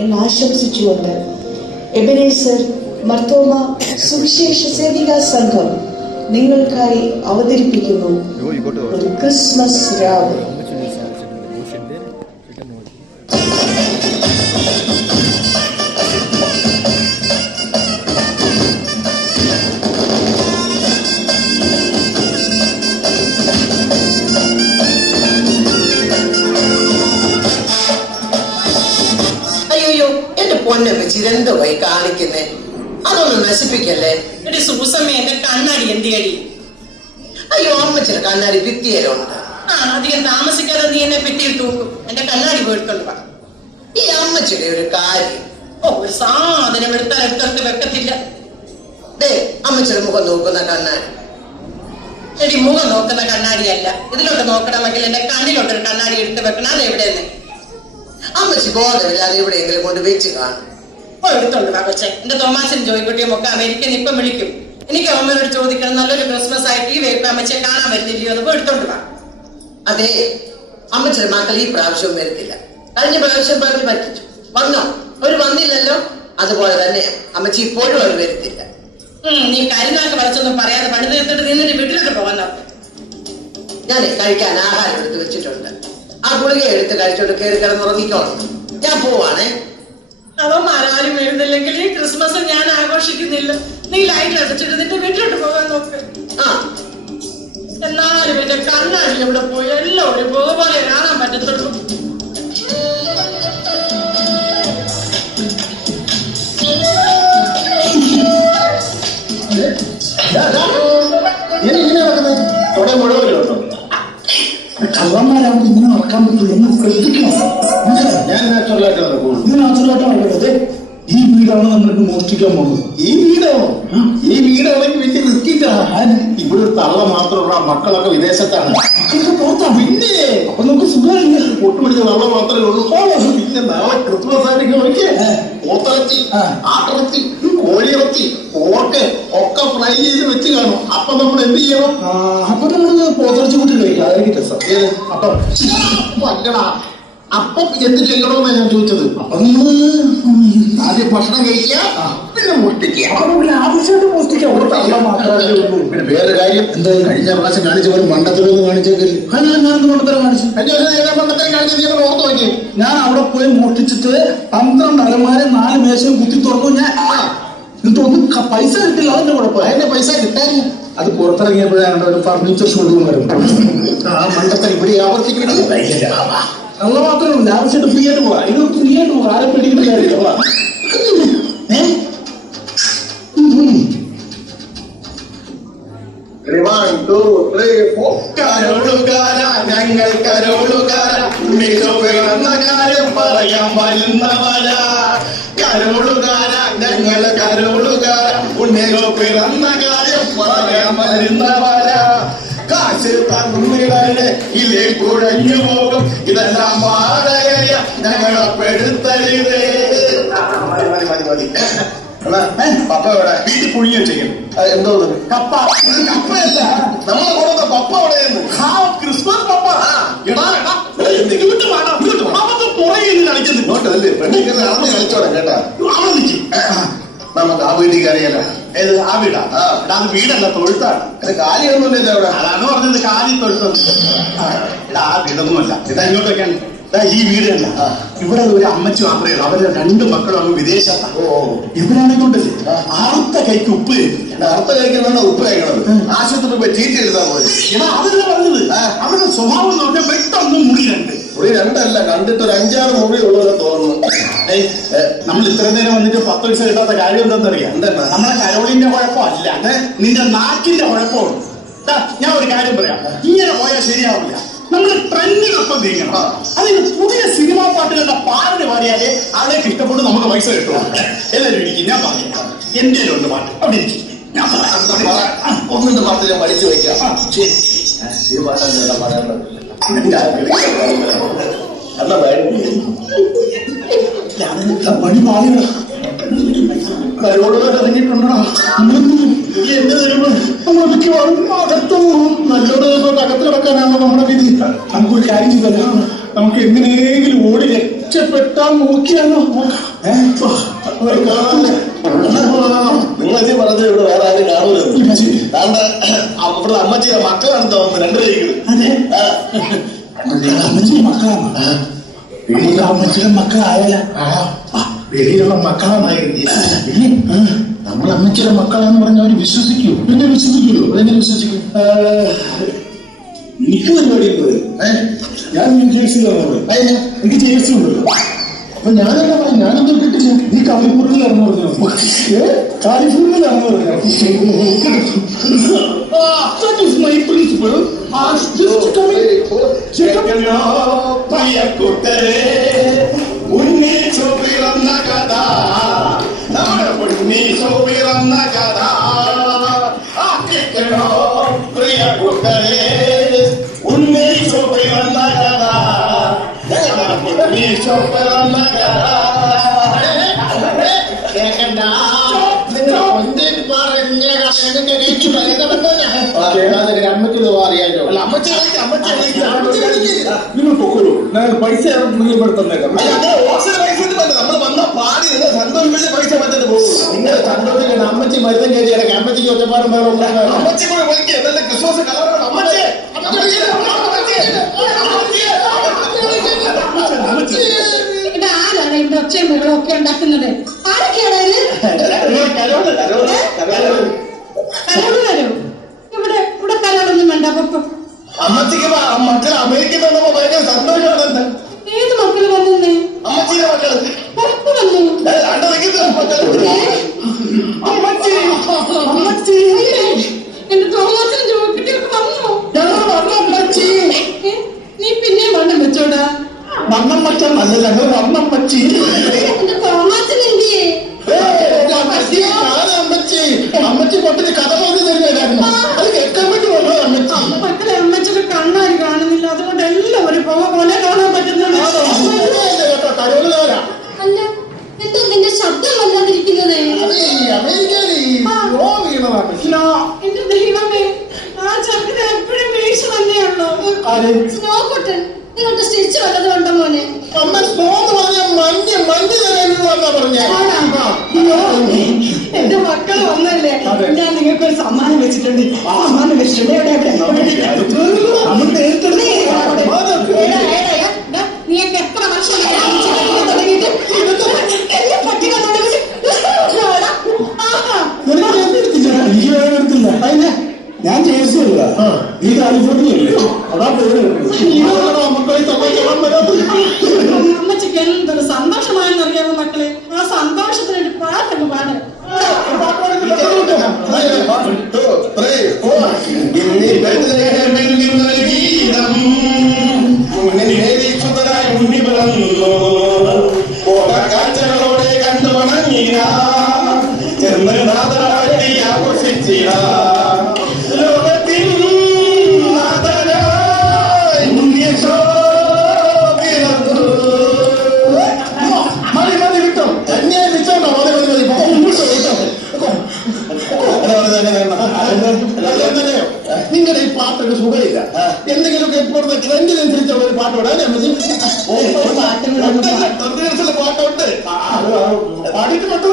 എന്ന് ആശംസിച്ചുകൊണ്ട് എബനേസർ മർത്തോമ സുവിശേഷ സേവികാ സംഘം നിങ്ങൾക്കായി അവതരിപ്പിക്കുന്നു ഒരു ക്രിസ്മസ് രാവ്. ഇതെന്തോ പോയി കാണിക്കുന്നേ, അതൊന്നും നശിപ്പിക്കല്ലേ. എടി സൂസമ്മ, എന്റെ കണ്ണാടി എന്തിയടി? അയ്യോ, അമ്മച്ചിയുടെ കണ്ണാടി ഭിത്തിയിലുണ്ട്. അധികം താമസിക്കാതെ നീ എന്നെ ഭിത്തിയിൽ തൂക്കും. എന്റെ കണ്ണാടി പോയിട്ടുണ്ട് വാ. ഈ അമ്മച്ചിയുടെ ഒരു കാര്യം, ഒരു സാധനം എടുത്താൽ എടുത്തെടുത്ത് വെക്കത്തില്ല. അമ്മച്ചിയുടെ മുഖം നോക്കുന്ന കണ്ണാടി. എടി, മുഖം നോക്കുന്ന കണ്ണാടിയല്ല, ഇതിലോട്ട് നോക്കണമെങ്കിൽ എന്റെ കണ്ണിലോട്ടൊരു കണ്ണാടി എടുത്ത് വെക്കണം. അത് എവിടെയെന്ന് അമ്മച്ചി ബോധമില്ലാതെ എവിടെയെങ്കിലും കൊണ്ട് വെച്ച് കാണും. എടുത്തോണ്ട് വാ കൊച്ചെ. എന്റെ തോമാച്ചനും ജോയിക്കുട്ടിയും ഒക്കെ അമേരിക്കൻ ഇപ്പം വിളിക്കും. എനിക്ക് അമ്മയോട് ചോദിക്കണം, നല്ലൊരു ക്രിസ്മസ് ആയിട്ട് ഈ വേപ്പ് അമ്മച്ചെ കാണാൻ വരുന്നില്ലയോ എന്ന്. എടുത്തോണ്ട് വാ. അതെ, അമ്മച്ചിയുടെ മക്കൾ ഈ പ്രാവശ്യവും വരത്തില്ല. കഴിഞ്ഞ പ്രാവശ്യം പറഞ്ഞ് പറ്റിച്ചു. വന്നോ? ഒരു വന്നില്ലല്ലോ. അതുപോലെ തന്നെ അമ്മച്ചി ഇപ്പോഴും അവർ വരത്തില്ല. നീ കരുനാക്ക് വളച്ചൊന്നും പറയാതെ പണി തീർത്തിട്ട് നിന്നിട്ട് വീട്ടിലോട്ട് പോകാൻ നോക്ക്. ഞാൻ കഴിക്കാൻ ആഹാരം എടുത്ത് വെച്ചിട്ടുണ്ട്. ആ ഗുളിക എടുത്ത് കഴിച്ചോണ്ട് കയറി കിടന്നുറങ്ങിക്കോളാം. ഞാൻ പോവാണേ. അവന്മാരും എഴുന്നില്ലെങ്കിൽ ഈ ക്രിസ്മസ് ഞാൻ ആഘോഷിക്കുന്നില്ല. നീ ലൈറ്റ് അടച്ചിട്ട് നിന്റെ വീട്ടിലോട്ട് പോകാൻ നോക്ക്. എന്നാലും എന്റെ കണ്ണാടി എവിടെ പോയി എല്ലാം ഒരു പോലെ കാണാൻ പറ്റത്തുള്ളൂ. കള്ളന്മാരാകുമ്പോൾ ഇങ്ങനെ നടക്കാൻ പറ്റില്ല. ശ്രദ്ധിക്കണം. ഞാൻ നാച്ചുറലായിട്ട് നടക്കുന്നത്. ഈ വീടാണ് നമ്മൾക്ക് മോഷ്ടിക്കാൻ പോകുന്നത്. ഈ വീടാണോ? ഈ വീടാണെങ്കിൽ വലിയ റിസ്കിട്ടാണ്. ഇവിടെ ഒരു തള്ള മാത്രമുള്ള മക്കളൊക്കെ വിദേശത്താണ്. മക്കളൊക്കെ പുറത്താ. പിന്നെ അപ്പൊ നമുക്ക് സുഖമില്ല. പൊട്ടുപിടിച്ച തള്ള മാത്രമേ ഉള്ളൂ. പിന്നെ നാളെ ക്രിസ്മസ് ആയിരിക്കും. പോത്തിറച്ചി, ആട്ടിറച്ചി, കോഴിയിറച്ചി, പോർക്ക് ഒക്കെ ഫ്രൈ ചെയ്ത് വെച്ച് കാണും. അപ്പൊ നമ്മൾ എന്ത് ചെയ്യണം? അപ്പൊ നമ്മള് പോത്തിറച്ചി കൂട്ടി കഴിക്കാം. അതായിരിക്കും രസം. അപ്പം അല്ലടാ, അപ്പൊ എന്ത് ചെയ്യണമെന്നാണ് ഞാൻ ചോദിച്ചത്. അപ്പൊ നിങ്ങള് ആദ്യം ഭക്ഷണം കഴിക്കുക, പിന്നെ മോഷ്ടിക്കുക. ആവശ്യമായിട്ട് മോഷ്ടിക്കാം. പിന്നെ വേറെ കാര്യം എന്താ, കഴിഞ്ഞ പ്രാവശ്യം കാണിച്ച പോലെ മണ്ടത്തിലൊന്നും കാണിച്ചേക്കില്ല. ഞാനൊന്ന് മണ്ടത്തരം കാണിച്ചു. മണ്ടത്തരം കാണിച്ചത് ഞങ്ങൾ ഓർത്ത് നോക്കി. ഞാൻ അവിടെ പോയി മോഷ്ടിച്ചിട്ട് 12 അലമാരെ 4 മേശയും കുത്തി തുറന്നു. ഞാൻ എന്നിട്ടൊന്നും പൈസ കിട്ടില്ല. അതിന്റെ കുഴപ്പം. അതിന്റെ പൈസ കിട്ടാനും അത് പുറത്തിറങ്ങിയപ്പോഴാണ് ഒരു ഫർണിച്ചർ ഷോറൂം വരുന്നത്. ആ മണ്ടത്തരം ഇവിടെ ആവർത്തിക്കുന്നത് അല്ല മാത്രമേ ഉള്ളൂ. ആവശ്യമായിട്ട് ഫ്രീ ആയിട്ട് പോവാ. ഇതൊക്കെ ഫ്രീ ആയിട്ട് പോവാ. ആരും പേടിക്കുന്ന കാര്യമില്ല. ഞങ്ങൾ കരോളുകാര മികവുന്ന കാര്യം പറയാൻ വരുന്നവര. കരോളുകാര ഞങ്ങൾ കരോളുകാര ഉണ്ണികൾ പിറന്ന കാര്യം പറയാൻ വരുന്നവര. കാശ് തന്നിടനെ ഇല്ലേ കുഴഞ്ഞു പോകും. ഇതെല്ലാം വാടകയ ഞങ്ങളെ പെടുത്തരുതേ. പപ്പ ഇവിടെ വീട്ടിൽ പുഴിയ ചെയ്യും. എന്തോ കപ്പ. കപ്പയല്ല, നമ്മളെ കൊടുത്ത പപ്പ എവിടെയെന്ന്. ക്രിസ്മസ് പപ്പ. കളിച്ചോട്ടെ കേട്ടാ. നമുക്ക് ആ വീട്ടിൽ കയറിയല്ല. ഏത് ആ വീടാ? അത് വീടല്ല, തൊഴുത്താണ്. അത് കാലിയൊന്നുമില്ല അവിടെ. അതാണ് പറഞ്ഞത്, കാലി തൊഴുത്തൊന്നും. ആ വീടൊന്നുമല്ല. ഇതാ ഇങ്ങോട്ടൊക്കെയാണ്. ഈ വീട് തന്നെ. ഇവിടെ ഒരു അമ്മച്ചു മാത്രമേ ഉള്ളൂ. അവരുടെ 2 മക്കളും അങ്ങ് വിദേശത്താണ്. ഇവരാണെങ്കിലേ അറുത്ത കൈക്ക് ഉപ്പ്. അറുത്ത കൈക്ക് ഉപ്പ് കഴിക്കണത്. ആശുപത്രി പോയി ചീറ്റി എടുത്താൽ പോയി. അതല്ല പറഞ്ഞത്. അവരുടെ സ്വഭാവം എന്ന് പറഞ്ഞാൽ പെട്ടെന്ന് മുറി 2. മുറി 2 അല്ല, കണ്ടിട്ട് ഒരു 5-6 മുറി ഉള്ളവരെ തോന്നുന്നു. നമ്മൾ ഇത്ര നേരം വന്നിട്ട് 10 പൈസ കിട്ടാത്ത കാര്യം എന്താണെന്നറിയാം. നമ്മളെ കരോളിന്റെ കുഴപ്പമല്ല, നിന്റെ നാക്കിന്റെ കുഴപ്പമാണ്. ഞാൻ ഒരു കാര്യം പറയാം, ഇങ്ങനെ പോയാൽ ശരിയാവില്ല. നമ്മൾ ട്രെൻഡിനൊപ്പം നീങ്ങണം. അതിന് പുതിയ സിനിമാ പാട്ടുകളുടെ പാടിന് പാടിയാലേ അവളേക്ക് ഇഷ്ടപ്പെട്ട് നമുക്ക് പൈസ കിട്ടും. എല്ലാവരും ഇരിക്കും. ഞാൻ പറയാം, എന്റെ ഉണ്ട് പാട്ട്. അവിടെ ഇരിക്കും. ഞാൻ പറയാം. ഒന്നിന്റെ പാട്ട് ഞാൻ പഠിച്ചു വയ്ക്കാം. ശരി, ഈ പാട്ടാണ് പറയാൻ പണി പാടുക. കരോളുകൾ ഇറങ്ങിയിട്ടുണ്ടോ? എന്റെ തരുമ്പോ നമ്മൾ മിക്കവാറും അകത്തും നല്ലോട് അകത്ത് കിടക്കാനാണോ നമ്മുടെ വിധി. നമുക്കൊരു കാര്യം ചെയ്തല്ലോ, നമുക്ക് എങ്ങനെയെങ്കിലും ഓടി കഷ്ടപ്പെട്ടാ നോക്കിയാലോ? നിങ്ങളെ പറഞ്ഞത് ഇവിടെ വേറെ ആരും കാണൂലെന്ന്. ഇവിടെ അമ്മച്ചിയുടെ മക്കളാണ് തോന്നുന്നത്, രണ്ടുപേരും. അമ്മച്ചിയുടെ മക്കളാണ്. അമ്മച്ചിയുടെ മക്കളായാല വെളിയിലുള്ള മക്കളാണെങ്കിൽ നമ്മൾ അമ്മച്ചിയുടെ മക്കളാന്ന് പറഞ്ഞ അവര് വിശ്വസിക്കൂ? പിന്നെ വിശ്വസിക്കുള്ളൂ. അതെങ്ങനെ വിശ്വസിക്കും? എനിക്ക് പരിപാടി ഉള്ളത് ഞാൻ ന്യൂജേഴ്സിയിലാണ്. എനിക്ക് ജേഴ്സി ഉണ്ടല്ലോ. അപ്പൊ ഞാനെന്താ പറയാ, ഞാനെന്തോ കിട്ടില്ല. നീ കാലിഫോർണിയയിലാണെന്ന് പറഞ്ഞു. കാലിഫോർണിയയിലാണെന്ന് പറഞ്ഞു. മൈ പ്രിൻസിപ്പൾ ഉന്നയിച്ചു പിറന്ന കഥ, നമ്മുടെ ഉന്നയിച്ചു പിറന്ന കഥ. പ്രിയ കൂട്ടരെ, ഉന്നയിച്ചു പിറന്ന കഥ, ഉന്നയിച്ചു പിറന്ന കഥ. കേക്കണ്ട, അമ്മയ്ക്ക് അറിയാലോ. അല്ല, നിങ്ങൾ പൊക്കോളൂ. പൈസ നിങ്ങൾ തന്നേക്കാം. നമ്മൾ വന്ന പാടി നിങ്ങൾ സന്തോഷിപ്പിച്ച പൈസ മറ്റേ പോകും. നിങ്ങൾ സന്തോഷിക്കണം. അമ്മച്ചി മരുന്നും കയറ്റി അമ്മച്ചിക്ക് ഒറ്റപ്പാടും വേറെ അമ്മച്ചി കൂടെ വിളിക്കുക. എന്നല്ലേ ക്രിസ്മസ് കലവറ അമ്മച്ചി. ആരാണ് ഇവിടെ ഒച്ചയും വെള്ളവും ഒക്കെ ഉണ്ടാക്കുന്നത്? ആരൊക്കെയാണ് കലവറോ? ഇവിടെ ഇവിടെ കലവറൊന്നും വേണ്ട. അപ്പൊ അമ്മച്ചിക്ക് മക്കൾ അമേരിക്കയിൽ വന്നപ്പോ ഭയങ്കര സന്തോഷമാണ്. ഏത് മക്കള് വന്നേ? അമ്മച്ചിയുടെ മക്കള് പുറത്ത് വന്നു. അമ്മച്ചി എന്റെ തോമാച്ചനും ജോക്കിട്ടൊക്കെ വന്നു. അമ്മച്ചി നീ പിന്നെയും വണ്ണം വെച്ചോടാ. വണ്ണം വച്ചാൽ നല്ല ഞങ്ങൾ വണ്ണം വച്ചി. എന്റെ തോമാച്ചൻ എന്തിയേ? അമ്മച്ചി പൊട്ടിന് കഥ പറഞ്ഞു തരുന്നതായിരുന്നു. അത് കേൾക്കാൻ വേണ്ടി വന്നത് അമ്മച്ചി. മക്കളെ, അമ്മച്ചിയുടെ കണ്ണാരി കാണുന്നില്ല, അതുകൊണ്ട് എല്ലാം ഒരു പുക പോലെ കാണാൻ പറ്റുന്നുണ്ട്. കരോളുകാരാ. അല്ല, എന്താ നിന്റെ ശബ്ദം വല്ലാതിരിക്കുന്നത്? എന്റെ ദൈവമേ, ആ ചെറുക്കിന് എപ്പോഴും വീഴ്ച തന്നെയാണോ? സ്നോക്കുട്ടൻ, നിങ്ങൾക്ക് സ്റ്റിച്ച് വല്ലതും ഉണ്ടോ മോനെ? അമ്മ സ്നോന്ന് പറഞ്ഞ മഞ്ഞ് തരാനുള്ള പറഞ്ഞേ. എന്റെ മക്കൾ വന്നല്ലേ, ഞാൻ നിങ്ങൾക്ക് ഒരു സമ്മാനം വെച്ചിട്ടുണ്ട്. ആ സമ്മാനം വെച്ചിട്ടുണ്ട്. നീയൊക്കെ എത്ര വർഷം തുടങ്ങിയിട്ട് എന്നെ പറ്റി ഞാൻ ജേഴ്സിയല്ല, ഈ കാലിഫോർണിയല്ലേ. അതാ പേര്. അമ്മച്ചിക്ക് എന്തൊരു സന്തോഷമായെന്ന് അറിയാമോ മക്കളെ? ആ സന്തോഷത്തിന് ഒരു പാട്ടൊക്കെ പാട്. കണ്ടു വണങ്ങിയ ചെറുനാഥനായി ആഘോഷിച്ചിട ലോകത്തിൽ മതി വിട്ടോ. തന്നെ വിളിച്ചോണ്ടോ? നിങ്ങളുടെ ഈ പാട്ടൊരു സുഖമില്ല. എന്തെങ്കിലുമൊക്കെ ഇപ്പോഴത്തെ ട്രെൻഡിനനുസരിച്ചുള്ള ഒരു പാട്ട് വിടാൻ പാട്ടുണ്ട്. പാടിയിട്ട് മക്കൾ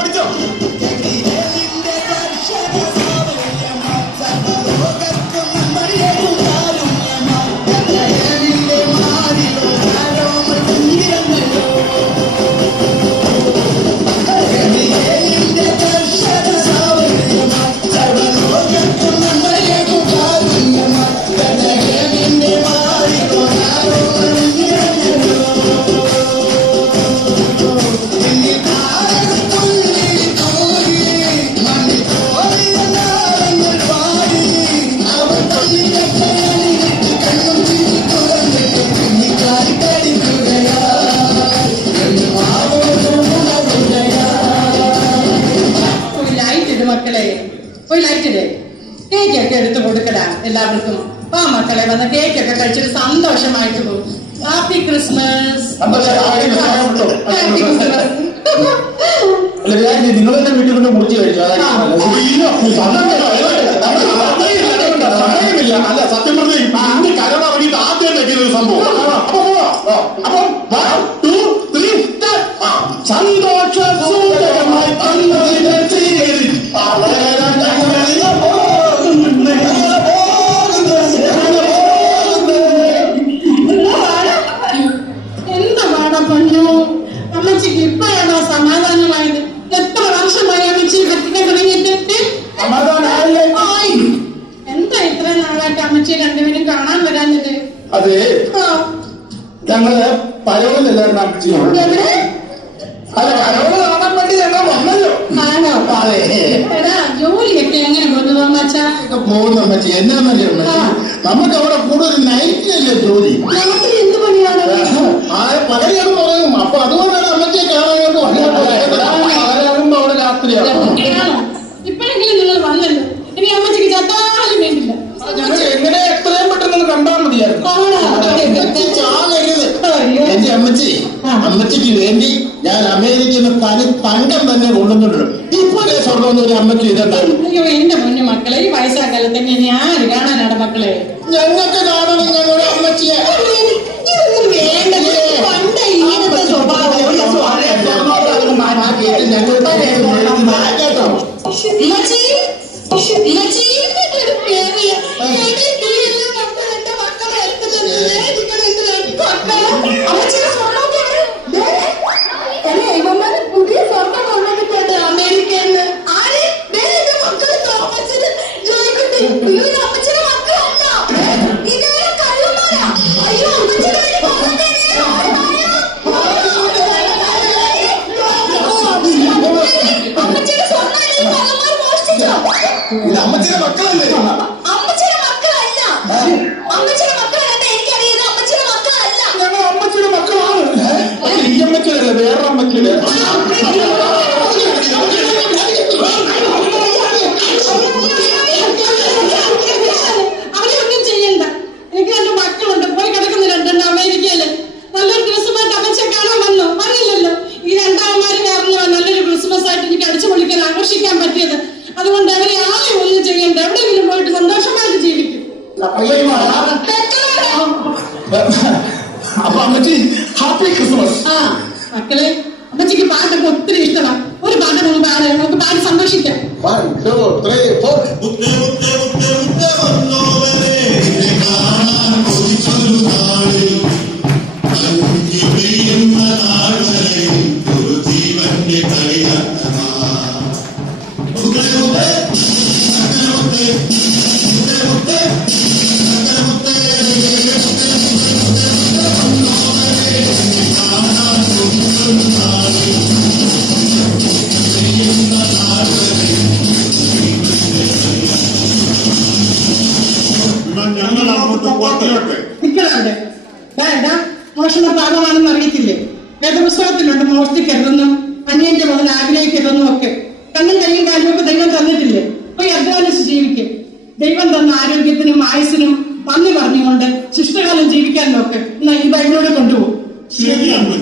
പഠിച്ചോ? മക്കളെ, ഒരു ലൈറ്റില് കേക്കൊക്കെ എടുത്തു കൊടുക്കടാ എല്ലാവർക്കും. ആ മക്കളെ വന്ന് കേക്കൊക്കെ കഴിച്ചിട്ട് സന്തോഷമായിട്ട് പോകും. Happy Christmas. നിങ്ങൾ തന്നെ വീട്ടിൽ കൊണ്ട് മുറിച്ച് കഴിച്ചു. അല്ല, സത്യം പറഞ്ഞ കരോണ വേണ്ടിയിട്ട് ആദ്യം പറ്റിയൊരു സംഭവം. അപ്പം സന്തോഷ സൂചകമായി തന്നതിനെ ചേരി എന്താ പാടാ പൊന്നു, അമ്മച്ചിക്ക് ഇപ്പോഴാണോ സമാധാനമായത്? എത്ര വർഷമായി അമ്മച്ചി കത്തിക്കാൻ തുടങ്ങിയിട്ട്? സമാധാനമായി. എന്താ ഇത്ര നാളായിട്ട് അമ്മച്ചി രണ്ടുപേരും കാണാൻ വരാഞ്ഞത്? അതെ, ഞങ്ങള് പരവല്ലായിരുന്നു അമ്മച്ചി. അല്ല, പരവള് കാണാൻ വേണ്ടി ഞങ്ങൾ വന്നല്ലോ. ആണോ? അതെ. എടാ, ജോലിയൊക്കെ എങ്ങനെ കൊണ്ടുപോകും അമ്മച്ചാ? പോകുന്നു അമ്മച്ചി. എന്നാന്നല്ലേ നമുക്ക് അവിടെ കൂടുതൽ നൈറ്റിലല്ലേ ജോലി. രാത്രി എന്ത് പണിയാണ്? പകരം പറയും. അപ്പൊ അതുകൊണ്ടാണ് അമ്മച്ചിയെ കാണാനായിട്ട് പകരാകുമ്പോ അവിടെ രാത്രിയാണ്. ഇപ്പോഴെങ്കിലും നിങ്ങൾ വന്നല്ലോ. ഇനി അമ്മച്ചിക്ക് ചത്താലും വേണ്ടില്ല. ഞങ്ങൾ എങ്ങനെ എത്രയും പെട്ടെന്ന് കണ്ടാൽ മതിയായിരുന്നു. എന്റെ അമ്മച്ചി, അമ്മച്ചിക്ക് വേണ്ടി ഞാൻ അമേരിക്കയിൽ തനി തങ്കം തന്നെ കൊണ്ടുവന്നിട്ടുണ്ട്. ഇപ്പോഴേ സ്വർണ്ണം ഒരു അമ്മയ്ക്ക് ഇതുണ്ടാവും. അയ്യോ എന്റെ മുന്നേ മക്കളെ, ഈ വയസ്സാകാലത്ത് തന്നെ ഞാൻ കാണാനാണ് മക്കളെ. ഞങ്ങൾക്ക് കാണണം ഞങ്ങളുടെ അമ്മച്ചിയെ. പുതിയ സ്വർണ്ണം കൊണ്ടുവന്നിട്ടുണ്ട് അമേരിക്കയിൽ നിന്ന്. ആര്? മക്കള് തോമസിന് ജോലിക്കുട്ടി. അമ്മച്ചിയുടെ മക്കളല്ല, ഇതേ കള്ളുമാരാ. അയ്യോ അമ്മച്ചിയുടെ അമ്മച്ചിയുടെ സ്വർണ്ണം കള്ളന്മാർ മോഷ്ടിച്ചോ? അമ്മച്ചിയുടെ മക്കളല്ലേ? അമ്മച്ചിയുടെ മക്കളല്ല, അമ്മച്ചിയുടെ മക്കളല്ല. എനിക്കറിയാം അമ്മച്ചിയുടെ മക്കളല്ല. ഞങ്ങൾ അമ്മച്ചിയുടെ മക്കളാണ്. ഈ അമ്മച്ചിയുടെ വേറെ അമ്മച്ചിയുടെ. അവരൊന്നും ചെയ്യണ്ട. എനിക്ക് രണ്ട് മക്കളുണ്ട്, പോയി കിടക്കുന്ന രണ്ടെണ്ണം അമേരിക്കയില്. നല്ലൊരു ക്രിസ്മസ് അമ്മച്ചെ കാണാൻ വന്നു, അറിയില്ലല്ലോ. ഈ രണ്ടാമന്മാര് കാരണം നല്ലൊരു ക്രിസ്മസ് ആയിട്ട് എനിക്ക് അടിച്ചു പൊളിക്കാൻ ആഘോഷിക്കാൻ പറ്റിയത്. അതുകൊണ്ട് അവരെ ആരും ഒന്നും ചെയ്യണ്ട, എവിടെയെങ്കിലും പോയിട്ട് സന്തോഷമായിട്ട് ജീവിക്കും. അപ്പൊ അമ്മച്ചി ഹാപ്പി ക്രിസ്മസ്. ആ മക്കളെ, അമ്മച്ചിക്ക് പാട്ടൊക്കെ ഒത്തിരി ഇഷ്ടമാണ്. ഒരു പാട്ട് നമുക്ക് പാടി സന്തോഷിക്കാം. 1, 2, 3, 4. നിൽക്കണവിടെ വേണ്ട, മോഷണ പാപമാണെന്ന് അറിയത്തില്ലേ? വേദപുസ്തകത്തിലുണ്ട് മോഷ്ടിക്കരുതെന്നും അന്യന്റെ മുതൽ ആഗ്രഹിക്കരുതെന്നും ഒക്കെ. കണ്ണും കയ്യും കാലും ഒക്കെ ദൈവം തന്നിട്ടില്ലേ? പോയി അധ്വാനിച്ച് ജീവിക്കും. ദൈവം തന്ന ആരോഗ്യത്തിനും ആയുസിനും നന്ദി പറഞ്ഞുകൊണ്ട് ശിഷ്ടകാലം ജീവിക്കാൻ നോക്ക്. എന്നാ ഈ ബൈബിളോട് കൊണ്ടുപോകും. ശരിയാണ്.